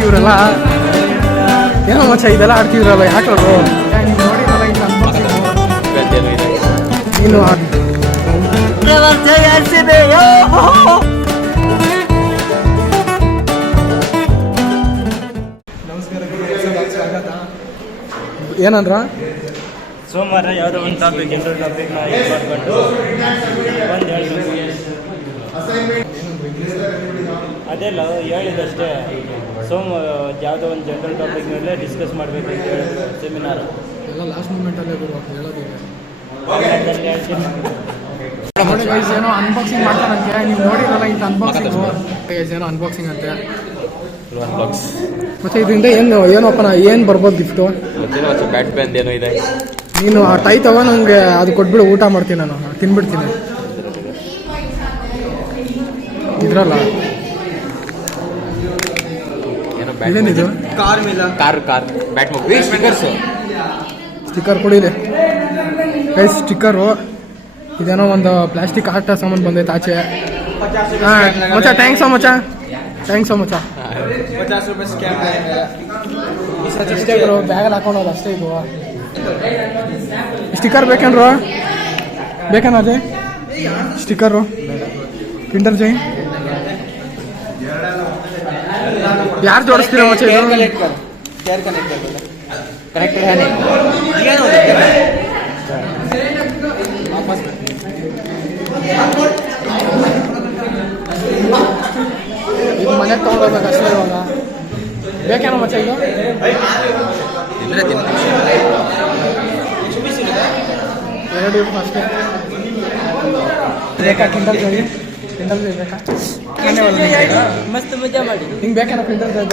ನೋಡಿ ಇವರೆಲ್ಲ ಏನೋ ಮಚ್ಚ ಇದೆಲ್ಲ ಆಡ್ತಿದ್ರಲ್ಲ ಯಾಕವರು ನೋಡಿರಲ್ಲ ಇನ್ನು ಇನ್ನು ಏನಂದ್ರ ಸೋಮವಾರ ಯಾವುದೋ ಒಂದು ಟಾಪಿಕ್ ಇಂಟರ್ ಟಾಪಿಕ್ನ ಇದು ಮಾಡಿಕೊಂಡು ಒಂದು ಅದೆಲ್ಲ ಹೇಳಿದಷ್ಟೇ ಯಾವುದೋ ಒಂದು ಜನರಲ್ ಟಾಪಿಕ್ ಮೇಲೆ ಡಿಸ್ಕಸ್ ಮಾಡಬೇಕು ಅಂತ ಹೇಳಿದ್ರು ಸೆಮಿನಾರ್ ಎಲ್ಲ ಲಾಸ್ಟ್ ಮೂಮೆಂಟಲ್ಲೇ ಹೇಳೋದಿದೆ ನೋಡಿ ಗೈಸ್ ಏನೋ ಅನ್ಬಾಕ್ಸಿಂಗ್ ಮಾಡ್ತಾರಂತೆ ನೀವು ನೋಡಿರಲ್ಲ ಇಂಥ ಅನ್ಬಾಕ್ಸಿಂಗು ಗೈಸ್ ಏನೋ ಅನ್ಬಾಕ್ಸಿಂಗ್ ಅಂತೆ ಮತ್ತೆ ಇದರಿಂದ ಏನು ಏನು ಬರ್ಬೋದು ಗಿಫ್ಟು ಬ್ಯಾಟ್ ಬ್ಯಾಂಡ್ ಏನೋ ಇದೆ ನೀನು ಆ ಟೈ ತಗೋ ನನಗೆ ಅದು ಕೊಟ್ಬಿಡು ಊಟ ಮಾಡ್ತೀನಿ ನಾನು ತಿನ್ಬಿಡ್ತೀನಿ ಇದ್ರಲ್ಲ ಇದೇನಿದು ಕಾರ್ ಬ್ಯಾಟ್ ಸ್ಟಿಕ್ಕರ್ ಕೊಡಿಲಿ ಗೈಸ್ ಸ್ಟಿಕ್ಕರು ಇದೇನೋ ಒಂದು ಪ್ಲಾಸ್ಟಿಕ್ ಆಟ ಸಾಮಾನು ಬಂದೈತೆ ಆಚೆ ಹಾಂ ಮಚ್ಚ ಥ್ಯಾಂಕ್ಸ್ ಮಚ್ಚ ಅಷ್ಟೇ ಬ್ರೋ ಬ್ಯಾಗಲ್ಲಿ ಹಾಕೊಂಡೋದು ಅಷ್ಟೇ ಇದು ಸ್ಟಿಕ್ಕರ್ ಬೇಕೇನು ಅದೇ ಸ್ಟಿಕ್ಕರು ಕಿಂಡರ್ ಜೈ ಯಾರು ಜೋಡಿಸ್ತೀರ ಮಚ್ಚ ಇದು ಮನೆಗೆ ತೊಗೊಂಡೋಗ್ಬೇಕು ಅಷ್ಟೇ ಇವಾಗ ಬೇಕೇನೋ ಮಚ್ಚ ಇದು ಎರಡು ಅಷ್ಟೇ ಬೇಕಾ ಕಿಂಡಲ್ ಜೈ ಬೇಕಾ ಮಸ್ತ್ ಮಜಾ ಮಾಡಿ ಹಿಂಗೆ ಬೇಕೇನೋ ಕಿಂಡಲ್ ಜೈ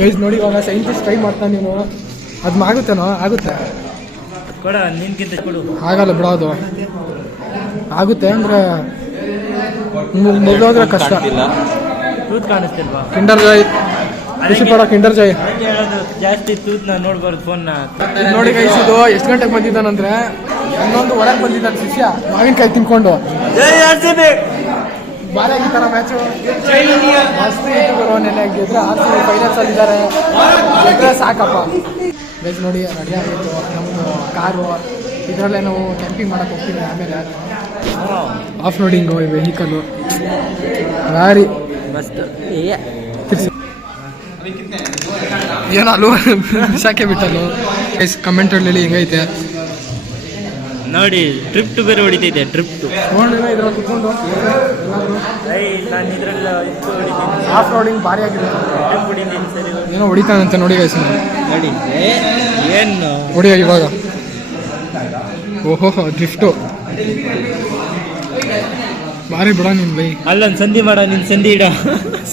ಗೈಸ್ ನೋಡಿ ಇವಾಗ ಸೈಂಟಿಸ್ಟ್ ಟ್ರೈ ಮಾಡ್ತಾನೆ ನೀನು ಅದು ಆಗುತ್ತೇನೋ ಆಗುತ್ತೆ ಕೊಡ ನಿನ್ಗಿಂತ ಕೊಡು ಆಗಲ್ಲ ಬಿಡೋದು ಆಗುತ್ತೆ ಅಂದ್ರೆ ಮುಗಿದೋದ್ರೆ ಕಷ್ಟ ತೂತ್ ಕಾಣಿಸ್ತಿಲ್ವಾ ಕಿಂಡರ್ ಜೈ ಖುಷಿ ಪಡೋ ಕಿಂಡರ್ ಜೈ ಹೇಳೋದು ಜಾಸ್ತಿ ತೂತ್ನ ನೋಡ್ಬಾರ್ದು ಫೋನ್ನ ನೋಡಿ ಗೈಸ್ ಇದು ಎಷ್ಟು ಗಂಟೆಗೆ ಬಂದಿದ್ದಾನಂದ್ರೆ 11:15 ಬಂದಿದ್ದಾನೆ ಶಿಷ್ಯ ಮಾವಿನಕಾಯಿ ತಿನ್ಕೊಂಡು ಬಾರಿ ಆಗಿತ್ತಾರ ಮ್ಯಾಚು ಮಸ್ತ್ ಇತ್ತು ಬರೋ ನೆನೆ ಗೆದ್ರೆ RCB ಫೈನಲ್ಸ್ ಅಲ್ಲಿ ಇದ್ದಾರೆ ಗೆದ್ರೆ ಸಾಕಪ್ಪ ಗೈಸ್ ನೋಡಿ ರೆಡಿ ಆಗಿತ್ತು ನಮ್ಮದು ಕಾರು ಇದರಲ್ಲೇ ನಾವು ಕ್ಯಾಂಪಿಂಗ್ ಮಾಡಕ್ಕೆ ಹೋಗ್ತೀವಿ ಆಮೇಲೆ ಆಫ್ ರೋಡಿಂಗು ಈ ವೆಹಿಕಲ್ಲು ಭಾರಿ ಮಸ್ತ್ ಏನೋ ಅಲ್ವ ಸಾಕೆ ಬಿಟ್ಟಲ್ಲು ಗೈಸ್ ಕಮೆಂಟಲ್ಲಿ ಹಿಂಗೈತೆ ನೋಡಿ ಟ್ರಿಪ್ ಬೇರೆ ಹೊಡಿತೈತೆ ಟ್ರಿಪ್ ಇದ್ರಲ್ಲಿ ಕುತ್ಕೊಂಡು ನಾನು ಇದ್ರಲ್ಲಿ ಆಫ್ ರೋಡಿಂಗ್ ಭಾರಿ ಆಗಿದೆ ಟ್ರಿಪ್ ಹೊಡಿತೀನಿ ಸರಿ ಏನೋ ಹೊಡಿತಾನಂತೆ ನೋಡಿ ಗೈಸ್ ನೋಡಿ ಏನು ಹೊಡಿಯ ಇವಾಗ ಓಹೋ ಡ್ರಿಫ್ಟು ಭಾರಿ ಬಿಡ ನಿನ್ ಬೈ ಅಲ್ಲೊಂದು ಸಂಧಿ ಮಾಡ ನಿನ್ ಸಂಧಿ ಇಡ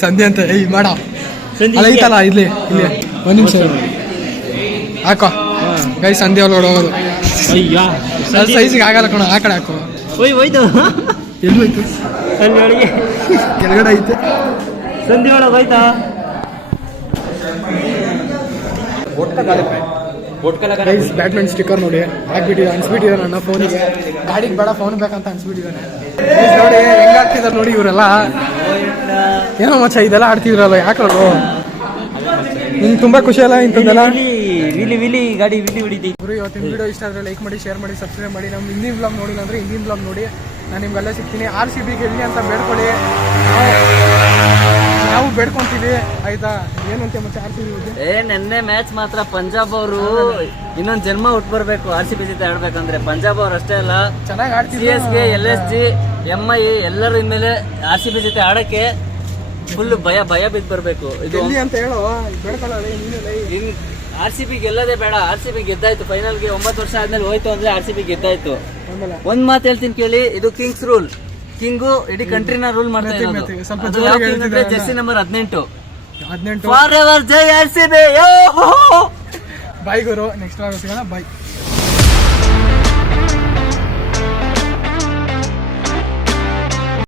ಸಂಧಿ ಅಂತ ಏಯ್ ಮಾಡ ಸಂಧಿ ಅಲ್ಲ ಐತಲ್ಲ ಇಲ್ಲಿ ಒಂದು ನಿಮಿಷ ಹಾಕೋ ಗೈ ಸಂಧಿ ಒಳಗಡೆ ಹೋಗೋದು ಅಯ್ಯ ಸೈಜಿಗೆ ಆಗಲ್ಲ ಕಣ ಆ ಕಡೆ ಹಾಕೋ ಹೋಯ್ತು ಎಲ್ಲಿ ಹೋಯ್ತು ಅಲ್ಲಿ ಒಳಗೆ ಕೆಳಗಡೆ ಐತೆ ಸಂಧಿ ಒಳಗೆ ಹೋಯ್ತಾ ಬ್ಯಾಟ್ಮನ್ ಸ್ಟಿಕ್ಕರ್ ನೋಡಿ ಹಾಕ್ಬಿಟ್ಟಿದೆ ಅನ್ಸ್ಬಿಟ್ಟಿದೆ ನನ್ನ ಫೋನಿಗೆ ಗಾಡಿಗೆ ಬೇಡ ಫೋನ್ ಬೇಕಂತ ಅನ್ಸ್ಬಿಟ್ಟಿದ್ದಾನೆ ನೋಡಿ ಹೆಂಗ ಆಡ್ತಿದಾರೆ ನೋಡಿ ಇವರೆಲ್ಲ ಏನೋ ಮಚ್ಚ ಇದೆಲ್ಲ ಆಡ್ತಿದ್ರಲ್ಲ ಯಾಕರು ನಿಮ್ಗೆ ತುಂಬಾ ಖುಷಿ ಅಲ್ಲ ಇಂಥದ್ದೆಲ್ಲ ವಿಲಿ ಗಾಡಿ ವಿಲಿ ಹೊಡಿತೈತಿ ಇವತ್ತಿನ ವಿಡಿಯೋ ಇಷ್ಟ ಆದರೆ ಲೈಕ್ ಮಾಡಿ ಶೇರ್ ಮಾಡಿ ಸಬ್ಸ್ಕ್ರೈಬ್ ಮಾಡಿ ನಮ್ಮ ಹಿಂದಿನ ಬ್ಲಾಗ್ ನೋಡಿಲ್ಲ ಅಂದರೆ ಹಿಂದಿನ ಬ್ಲಾಗ್ ನೋಡಿ ನಾನು ನಿಮ್ಗೆಲ್ಲ ಸಿಗ್ತೀನಿ RCB ಗೆಲ್ಲಿ ಅಂತ ಬೇಡ್ಕೊಳ್ಳಿ ನಾವು ಬೇಡ್ಕೊಂತೀವಿ ಆಯ್ತಾ ಏನಂತೆ ಮತ್ತೆ RCB ನೆನ್ನೆ ಮ್ಯಾಚ್ ಮಾತ್ರ ಪಂಜಾಬ್ ಅವರು ಇನ್ನೊಂದು ಜನ್ಮ ಹುಟ್ಟು ಬರ್ಬೇಕು RCB ಜೊತೆ ಆಡ್ಬೇಕಂದ್ರೆ ಪಂಜಾಬ್ ಅವ್ರು ಅಷ್ಟೇ ಅಲ್ಲ ಚೆನ್ನಾಗಿ ಆಡ್ತೀವಿ CSK LSG MI ಎಲ್ಲರೂ ಇನ್ಮೇಲೆ RCB ಜೊತೆ ಆಡಕ್ಕೆ ಫುಲ್ ಭಯ ಬಿದ್ದು ಬರ್ಬೇಕು ಇದು ಅಂತ ಹೇಳೋ ಬೇಡ್ಕೊಳ್ಳೋದು RCB ಗೆಲ್ಲದೆ ಬೇಡ RCB ಗೆದ್ದಾಯ್ತು ಫೈನಲ್ಗೆ 9 ವರ್ಷ ಆದ್ಮೇಲೆ ಹೋಯ್ತು ಅಂದ್ರೆ RCB ಗೆದ್ದಾಯ್ತು ಒಂದ್ ಮಾತು ಹೇಳ್ತೀನಿ ಕೇಳಿ ಇದು ಕಿಂಗ್ಸ್ ರೂಲ್ ಕಿಂಗು ಇಡೀ ಕಂಟ್ರಿನ ರೂಲ್ ಮಾಡ್ತಾ ಇರೋದು ಜೆರ್ಸಿ ನಂಬರ್ 18 ಫಾರ್ ಎವರ್ ಜೈ RCB ಬಾಯ್ ಗುರು ನೆಕ್ಸ್ಟ್ ಸಿಗೋಣ ಬಾಯ್